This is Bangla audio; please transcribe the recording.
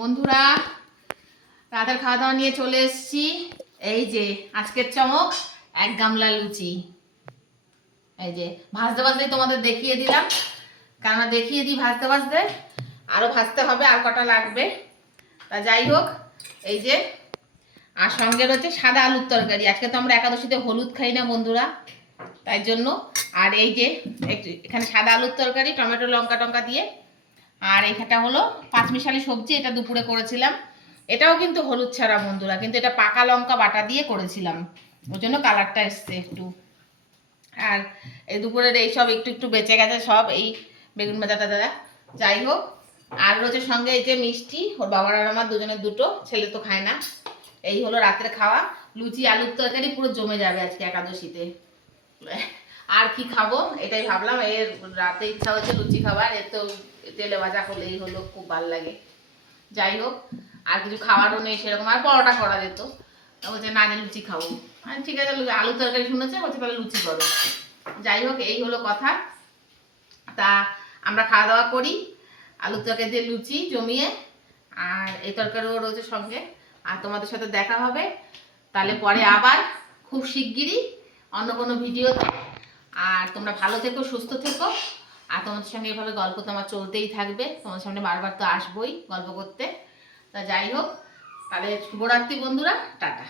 বন্ধুরা, রাতের খাওয়া দাওয়া নিয়ে চলে এসেছি। এই যে আজকের চমক, এক গামলা লুচি। এই যে ভাজতে ভাজতেই তোমাদের দেখিয়ে দিলাম, কেননা দেখিয়ে দিই ভাজতে ভাজতে, আরও ভাজতে হবে, আর কটা লাগবে। তা যাই হোক, এই যে আর সঙ্গে রয়েছে সাদা আলুর তরকারি। আজকে তো আমরা একাদশীতে হলুদ খাই না বন্ধুরা, তাই জন্য। আর এই যে এখানে সাদা আলুর তরকারি, টমেটো লঙ্কা টঙ্কা দিয়ে। আর এইটা হলো পাঁচমিশালি সবজি, এটা দুপুরে করেছিলাম। এটাও কিন্তু হলুদ ছাড়া বন্ধুরা, কিন্তু এটা পাকা লঙ্কা বাটা দিয়ে করেছিলাম, ওই জন্য কালারটা এসছে একটু। আর এই দুপুরের এইসব একটু একটু বেঁচে গেছে সব, এই বেগুন ভাজা টাজা। যাই হোক, আর রয়েছে সঙ্গে এই যে মিষ্টি, ওর বাবার আর আমার দুজনের দুটো, ছেলে তো খায় না। এই হলো রাতের খাওয়া। লুচি আলুর তরকারি পুরো জমে যাবে আজকে একাদশীতে। আর কি খাবো এটাই ভাবলাম, এর রাতে ইচ্ছা হচ্ছে লুচি খাবার। এর তো তেলে ভাজা করলেই হলো, খুব ভালো লাগে। যাই হোক, আর কিছু খাওয়ারও নেই সেরকম, আর পরোটা করা যেত। বলছে না, লুচি খাবো। ঠিক আছে, আলু তরকারি শুনেছে, বলছে তাহলে লুচি করো। যাই হোক, এই হলো কথা। তা আমরা খাওয়া দাওয়া করি, আলু তরকারি দিয়ে লুচি জমিয়ে, আর এই তরকারিও রয়েছে সঙ্গে। আর তোমাদের সাথে দেখা হবে তাহলে পরে আবার, খুব শিগগিরই অন্য কোনো ভিডিওতে। আর তোমরা ভালো থেকো, সুস্থ থেকো। আর তোমাদের সঙ্গে এইভাবে গল্প তো আমার চলতেই থাকবে, তোমাদের সামনে বারবার তো আসবোই গল্প করতে। তা যাই হোক, তাহলে শুভরাত্রি বন্ধুরা, টাটা।